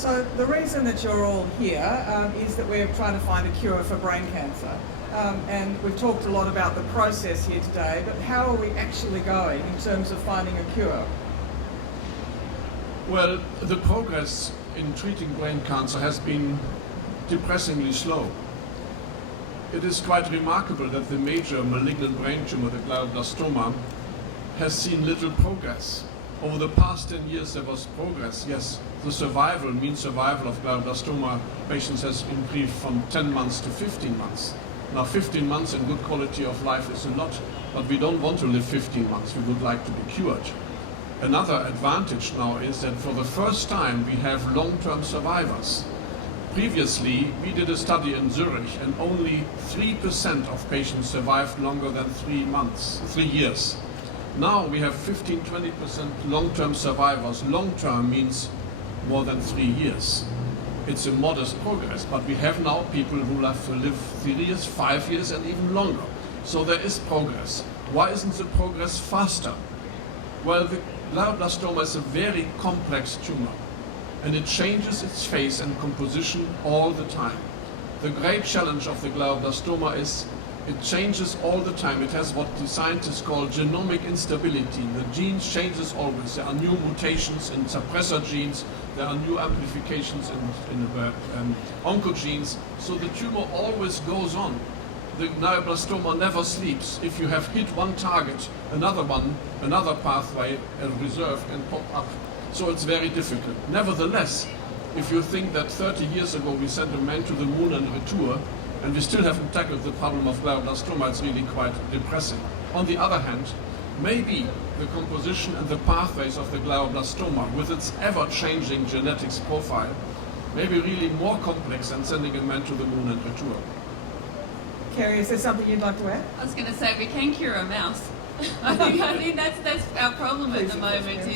So the reason that you're all here is that we're trying to find a cure for brain cancer. And we've talked a lot about the process here today, but how are we actually going in terms of finding a cure? Well, the progress in treating brain cancer has been depressingly slow. It is quite remarkable that the major malignant brain tumor, the glioblastoma, has seen little progress. Over the past 10 years there was progress, yes. The mean survival of glioblastoma patients has increased from 10 months to 15 months. Now 15 months in good quality of life is a lot, but we don't want to live 15 months, we would like to be cured. Another advantage now is that for the first time we have long-term survivors. Previously, we did a study in Zurich and only 3% of patients survived longer than 3 years. Now we have 15-20% long-term survivors. Long-term means more than 3 years. It's a modest progress, but we have now people who have to live 3 years, 5 years and even longer. So there is progress. Why isn't the progress faster? Well, the glioblastoma is a very complex tumor and it changes its face and composition all the time. The great challenge of the glioblastoma is it changes all the time. It has what the scientists call genomic instability. The genes changes always. There are new mutations in suppressor genes. There are new amplifications in the oncogenes. So the tumor always goes on. The glioblastoma never sleeps. If you have hit one target, another pathway and reserve can pop up. So it's very difficult. Nevertheless, if you think that 30 years ago we sent a man to the moon and retour, and we still haven't tackled the problem of glioblastoma, it's really quite depressing. On the other hand, maybe the composition and the pathways of the glioblastoma, with its ever-changing genetics profile, may be really more complex than sending a man to the moon and retour. Kerrie, is there something you'd like to add? I was going to say we can cure a mouse. I think that's our problem at the moment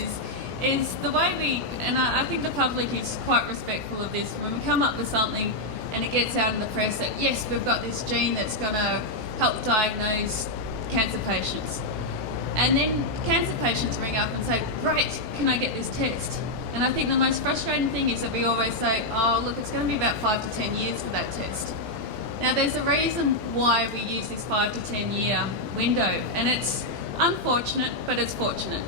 is the way I think the public is quite respectful of this. When we come up with something and it gets out in the press that yes, we've got this gene that's going to help diagnose cancer patients. And then cancer patients ring up and say, great, can I get this test? And I think the most frustrating thing is that we always say, oh look, it's going to be about 5 to 10 years for that test. Now there's a reason why we use this 5 to 10 year window, and it's unfortunate, but it's fortunate.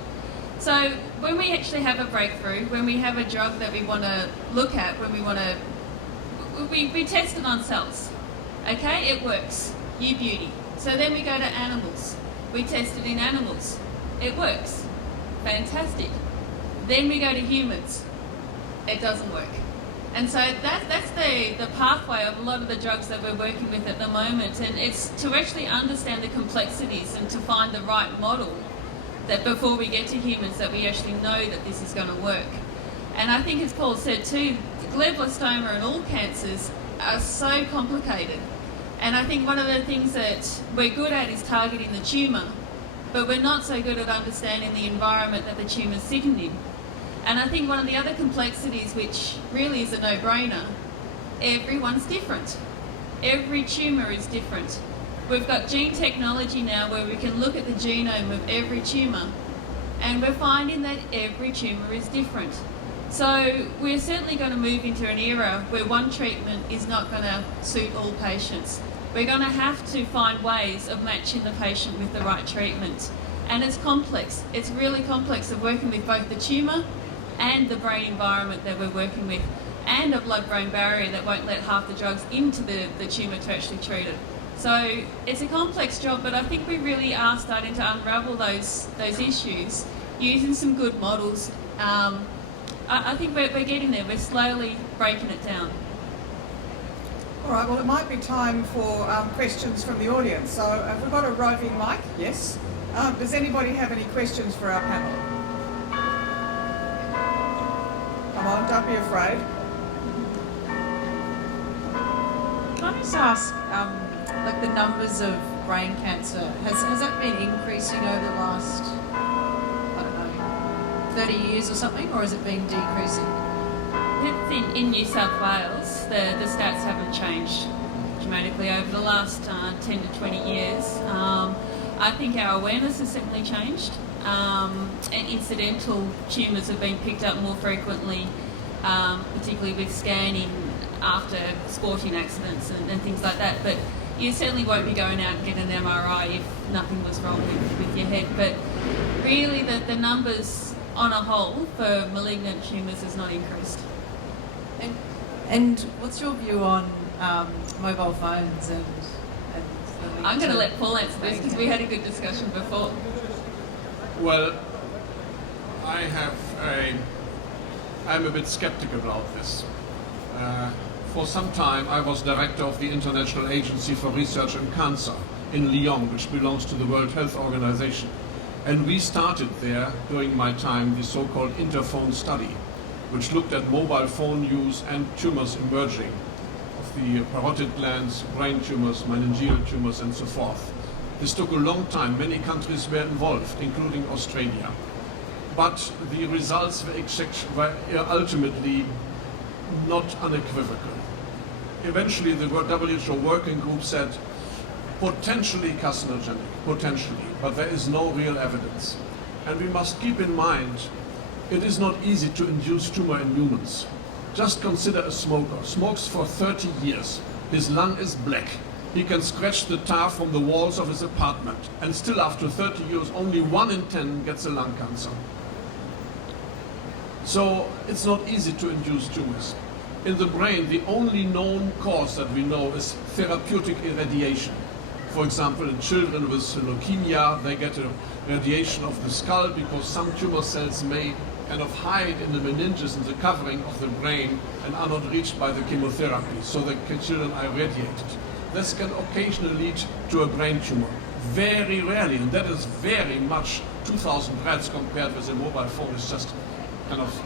So when we actually have a breakthrough, when we have a drug that we want to look at, we test it on cells, okay, it works, you beauty. So then we go to animals, we test it in animals, it works, fantastic. Then we go to humans, it doesn't work. And so that's the pathway of a lot of the drugs that we're working with at the moment, and it's to actually understand the complexities and to find the right model that before we get to humans that we actually know that this is going to work. And I think as Paul said too, glioblastoma and all cancers are so complicated. And I think one of the things that we're good at is targeting the tumour, but we're not so good at understanding the environment that the tumour's sitting in. And I think one of the other complexities, which really is a no-brainer, everyone's different. Every tumour is different. We've got gene technology now where we can look at the genome of every tumour, and we're finding that every tumour is different. So we're certainly going to move into an era where one treatment is not going to suit all patients. We're going to have to find ways of matching the patient with the right treatment. And it's complex. It's really complex of working with both the tumour and the brain environment that we're working with, and a blood-brain barrier that won't let half the drugs into the tumour to actually treat it. So it's a complex job, but I think we really are starting to unravel those issues using some good models. I think we're getting there. We're slowly breaking it down. All right, well, it might be time for questions from the audience. So have we got a roving mic? Yes. Does anybody have any questions for our panel? Come on, don't be afraid. Can I just ask, like the numbers of brain cancer, has that been increasing over the last, 30 years or something, or has it been decreasing? In New South Wales, the stats haven't changed dramatically over the last 10 to 20 years. I think our awareness has certainly changed, and incidental tumours have been picked up more frequently. particularly with scanning after sporting accidents and things like that. But you certainly won't be going out and getting an MRI if nothing was wrong with your head. But really the numbers on a whole for malignant tumours has not increased. And what's your view on mobile phones and I'm going to let Paul answer this because we had a good discussion before. Well, I'm a bit skeptical about this. For some time, I was director of the International Agency for Research in Cancer in Lyon, which belongs to the World Health Organization. And we started there, during my time, the so-called Interphone study, which looked at mobile phone use and tumors emerging of the parotid glands, brain tumors, meningeal tumors, and so forth. This took a long time. Many countries were involved, including Australia. But the results were ultimately not unequivocal. Eventually, the WHO working group said, potentially carcinogenic, potentially, but there is no real evidence. And we must keep in mind, it is not easy to induce tumor in humans. Just consider a smoker, smokes for 30 years, his lung is black, he can scratch the tar from the walls of his apartment, and still after 30 years, only 1 in 10 gets a lung cancer. So it's not easy to induce tumors. In the brain, the only known cause that we know is therapeutic irradiation. For example, in children with leukemia, they get a radiation of the skull because some tumor cells may kind of hide in the meninges, in the covering of the brain, and are not reached by the chemotherapy, so the children are irradiated. This can occasionally lead to a brain tumor. Very rarely, and that is very much 2,000 rats compared with a mobile phone, is just kind of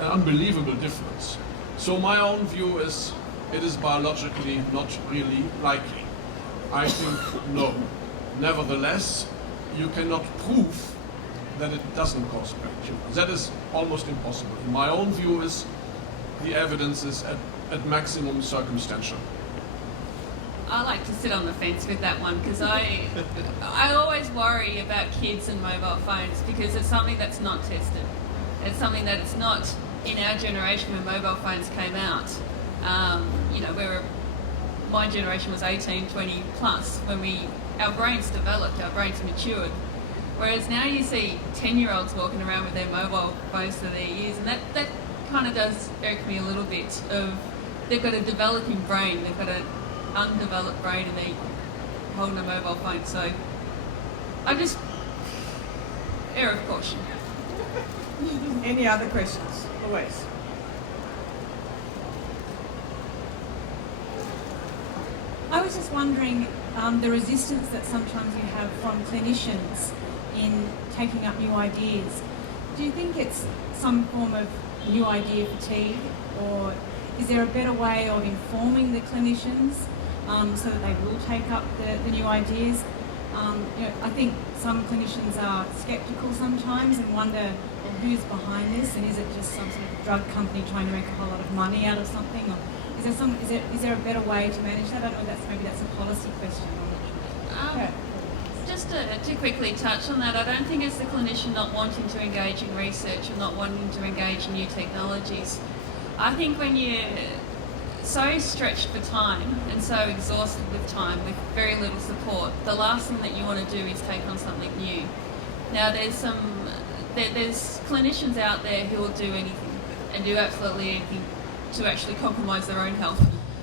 an unbelievable difference. So my own view is it is biologically not really likely. I think no. Nevertheless, you cannot prove that it doesn't cause brain tumors. That is almost impossible. My own view is the evidence is at maximum circumstantial. I like to sit on the fence with that one because I always worry about kids and mobile phones because it's something that's not tested. It's something that it's not in our generation when mobile phones came out. My generation was 18, 20 plus when our brains developed, our brains matured. Whereas now you see 10-year-olds walking around with their mobile phones to their ears, and that kind of does irk me a little bit. They've got a developing brain, they've got an undeveloped brain, and they're holding a mobile phone. So I just err of caution. Any other questions? Louise? I was just wondering the resistance that sometimes you have from clinicians in taking up new ideas. Do you think it's some form of new idea fatigue, or is there a better way of informing the clinicians so that they will take up the new ideas? I think some clinicians are sceptical sometimes and wonder, well, who's behind this, and is it just some sort of drug company trying to make a whole lot of money out of something? Or is there a better way to manage that? I don't know, maybe that's a policy question. Just to quickly touch on that, I don't think it's the clinician not wanting to engage in research and not wanting to engage in new technologies. I think when you're so stretched for time and so exhausted with time, with very little support, the last thing that you want to do is take on something new. Now there's clinicians out there who will do anything and do absolutely anything to actually compromise their own health.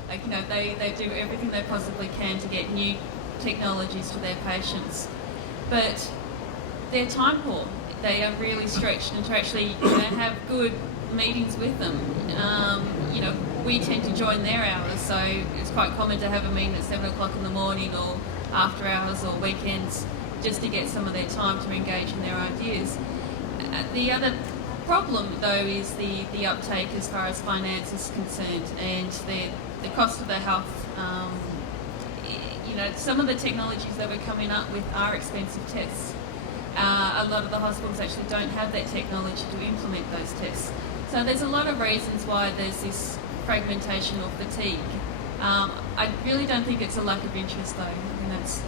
They do everything they possibly can to get new technologies to their patients, but they're time poor. They are really stretched, and to actually have good meetings with them, we tend to join their hours, so it's quite common to have a meeting at 7 o'clock in the morning or after hours or weekends just to get some of their time to engage in their ideas. The other problem though is the uptake as far as finance is concerned, and the cost of their health. Some of the technologies that we're coming up with are expensive tests. A lot of the hospitals actually don't have that technology to implement those tests. So there's a lot of reasons why there's this fragmentation or fatigue. I really don't think it's a lack of interest though, and that's